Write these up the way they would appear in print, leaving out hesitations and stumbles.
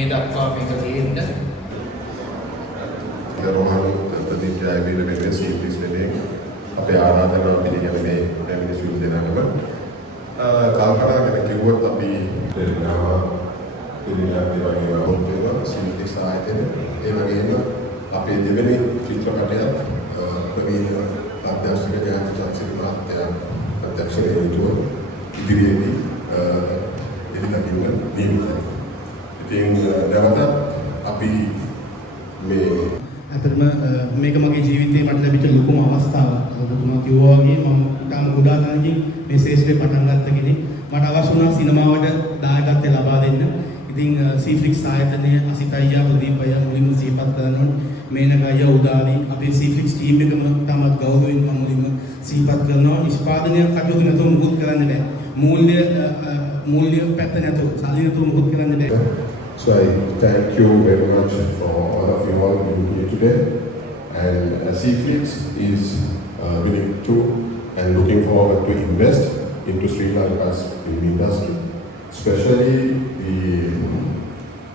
මේ දක්වා මේක තියෙන්න Rohan ප්‍රතිජ්ජා ඇවිල්ලා මේ සීට්ස් වෙන්නේ අපේ ආරාධනාව පිළිගෙන මේ පැමිණි සියලු දෙනාටම කල්පනා කරන කිව්වොත් අපි දෙන්නවා පිළිගන්න වගේ වුණා සීට්ස් ආයතන ඒ වගේම අපේ දෙවෙනි චිත්‍රපටයත් ප්‍රවීණ අධ්‍යක්ෂක ජයන්ත චක්සිරි මහත්තයා අධ්‍යක්ෂකව යුතුව ඉදිරියේදී එදිනෙක නියමිතයි. ඉතින් නැවත අපි මේ අතරම මේක මගේ ජීවිතේ මට ලැබිච්ච ලොකුම අවස්ථාවක්. ඔබතුමා කිව්වා වගේ මම තාම කුඩා කාලෙකින් මේ ශේෂ්ත්‍රේ පටන් ගත්ත කෙනෙක්. මට අවශ්‍ය වුණා සිනමාවට දායකත්වය ලබා දෙන්න. ඉතින් සීෆ්ලික්ස් ආයතනය අසිත අයියා ප්‍රදීප අයියා මුලින්ම සිහිපත් කරනවා. මේනක අයියා උදාවි අපේ සීෆ්ලික්ස් ටීම් එකම තාමත් ගෞරවයෙන් මම මුලින්ම සිහිපත් කරනවා. නිෂ්පාදනය කටයුතු නැතුව මුකුත් කරන්න බෑ. මූල්‍ය පැත්ත නැතුව සල්ලි නැතුව මුකුත් කරන්න බෑ. So I thank you very much for all of you all being here today. And Seaflix is willing to and looking forward to invest into Sri Lanka's film industry, especially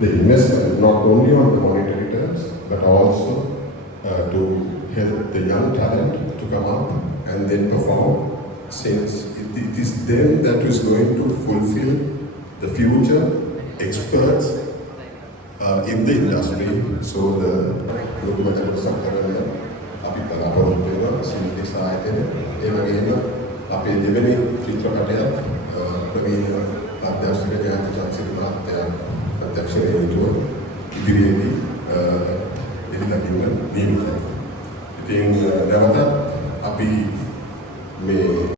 the investment not only on the monetary terms but also to help the young talent to come up and then perform, since it is them that is going to fulfill the future experts in the industry. So the local Sakarana, Apipala, Sylvia Side, Everina, Api Devani, Chitrapataya, Pravina, Adashaka, Chaksima, Adashaka, Idiri, Edina, Nima, Nima. I think Navata, Api